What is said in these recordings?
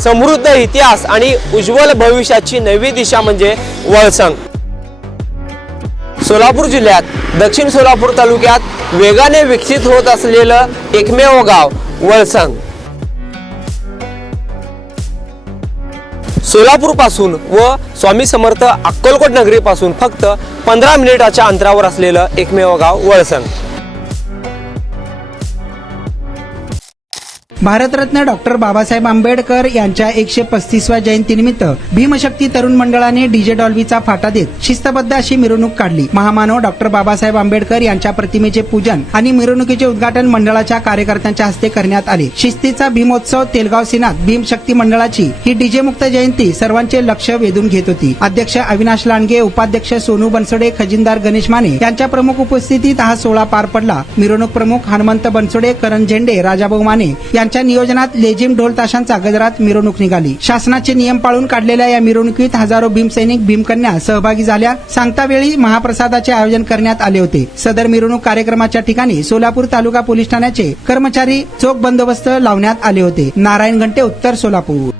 समृद्ध इतिहास आणि उज्ज्वल भविष्याची नवी दिशा म्हणजे वळसंग। सोलापूर जिल्ह्यात दक्षिण सोलापूर तालुक्यात वेगाने विकसित होत असलेलं एकमेव गाव वळसंग। सोलापूर पासून व स्वामी समर्थ अक्कलकोट नगरी पासून फक्त 15 मिनिटाच्या अंतरावर असलेलं एकमेव गाव वळसंग। भारतरत्न डॉक्टर बाबासाहेब आंबेडकर यांच्या 135व्या जयंतीनिमित्त भीमशक्ती तरुण मंडळाने डीजे डॉल्बीचा फाटा देत शिस्तबद्ध अशी मिरवणूक काढली। महामानव डॉक्टर बाबासाहेब आंबेडकर यांच्या प्रतिमेचे पूजन आणि मिरवणुकीचे उद्घाटन मंडळाच्या कार्यकर्त्यांच्या हस्ते करण्यात आले। शिस्तीचा भीमोत्सव तेलगाव सिनात भीमशक्ती मंडळाची ही डीजे मुक्त जयंती सर्वांचे लक्ष वेधून घेत होती। अध्यक्ष अविनाश लांडगे, उपाध्यक्ष सोनू बनसोडे, खजिनदार गणेश माने यांच्या प्रमुख उपस्थितीत हा सोहळा पार पडला। मिरवणूक प्रमुख हनुमंत बनसोडे, करण झेंडे, राजाभाऊ माने यांच्या नियोजनात लेझिम ढोल ताशांच्या गजरात मिरवणूक निघाली। शासनाचे नियम पाळून काढलेल्या या मिरवणुकीत हजारो भीमसैनिक भीमकन्या सहभागी झाल्या। सांगतावेळी महाप्रसादाचे आयोजन करण्यात आले होते। सदर मिरवणूक कार्यक्रमाच्या ठिकाणी सोलापूर तालुका पोलीस ठाण्याचे कर्मचारी चोख बंदोबस्त लावण्यात आले होते। नारायण घंटे, उत्तर सोलापूर।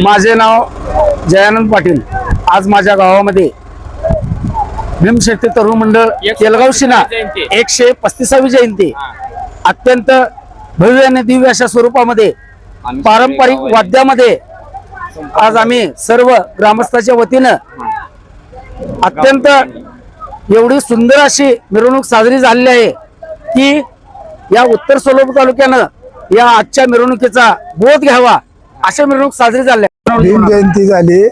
माझे नाव जयानंद पाटील. आज माझ्या गावामध्ये भीमशक्ती तरुण मंडळ तेलगाव शिना 135वी जयंती अत्यंत भव्य आणि दिव्य अशा स्वरूपामध्ये पारंपरिक वाद्यामध्ये आज आम्ही सर्व ग्रामस्थाच्या वतीनं अत्यंत एवढी सुंदर अशी मिरवणूक साजरी झालेली आहे की या उत्तर सोलापूर तालुक्यानं या आजच्या मिरवणुकीचा बोध घ्यावा अशा मिरवणूक साजरी झाल्या. भीम जयंती झाली,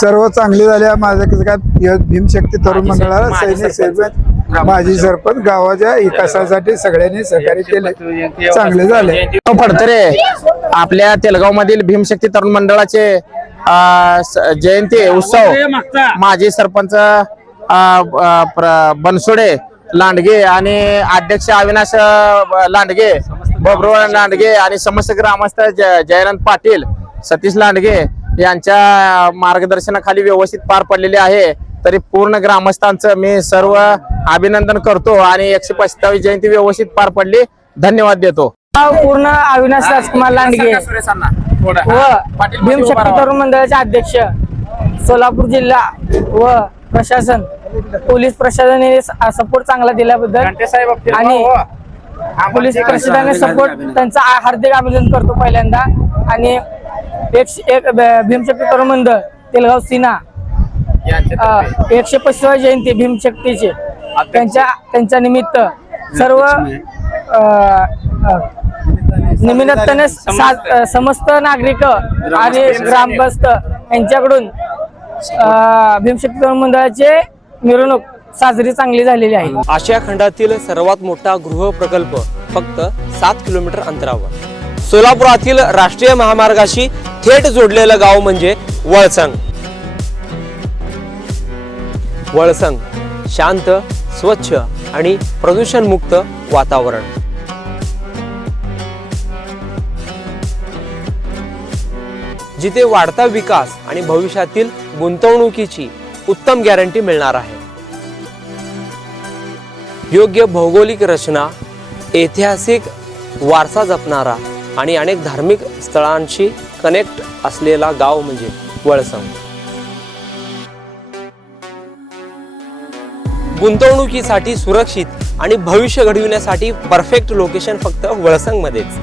सर्व चांगली झाली. माझ्या काय भीमशक्ती तरुण मंडळाला सैनिक सेवक माजी सरपंच गावाच्या विकासासाठी सगळ्यांनी सहकार्य केले, चांगले झाले. फडतरे आपल्या तेलगाव मधील भीमशक्ती तरुण मंडळाचे जयंती उत्सव माजी सरपंच बनसोडे लांडगे आणि अध्यक्ष अविनाश लांडगे, बबरू लांडगे आणि समस्त ग्रामस्थ जयनंद पाटील, सतीश लांडगे यांच्या मार्गदर्शनाखाली व्यवस्थित पार पडलेले आहे. तरी पूर्ण ग्रामस्थांचं मी सर्व अभिनंदन करतो आणि 135वी जयंती व्यवस्थित पार पडली. धन्यवाद देतो. पूर्ण अविनाश राजकुमार लांडगे व भीमशक्ती तरुण मंडळाचे अध्यक्ष, सोलापूर जिल्हा व प्रशासन, पोलीस प्रशासनाने सपोर्ट चांगला दिल्याबद्दल आणि पोलीस प्रशासनाने सपोर्ट त्यांचा हार्दिक अभिनंदन करतो पहिल्यांदा. आणि एक भीमशक्ती तरुण मंडळ तेलगाव सीना 135वी जयंती भीमशक्तीची त्यांच्या निमित्त सर्व निमित्ताने समस्त नागरिक आणि ग्रामस्थ यांच्याकडून भीमशक्ती तरुण मंडळाचे मिरवणूक साजरी चांगली झालेली आहे. आशिया खंडातील सर्वात मोठा गृह प्रकल्प फक्त 7 किलोमीटर अंतरावर. सोलापुरातील राष्ट्रीय महामार्गाशी थेट जोडलेलं गाव म्हणजे वळसंग. वळसंग शांत, स्वच्छ आणि प्रदूषणमुक्त वातावरण. जिथे वाढता विकास आणि भविष्यातील गुंतवणुकीची उत्तम गॅरंटी मिळणार आहे. योग्य भौगोलिक रचना, ऐतिहासिक वारसा जपणारा आणि अनेक धार्मिक स्थळांशी कनेक्ट असलेला गाव म्हणजे वळसंग. गुंतवणुकीसाठी सुरक्षित आणि भविष्य घडविण्यासाठी परफेक्ट लोकेशन फक्त वळसंग मध्येच.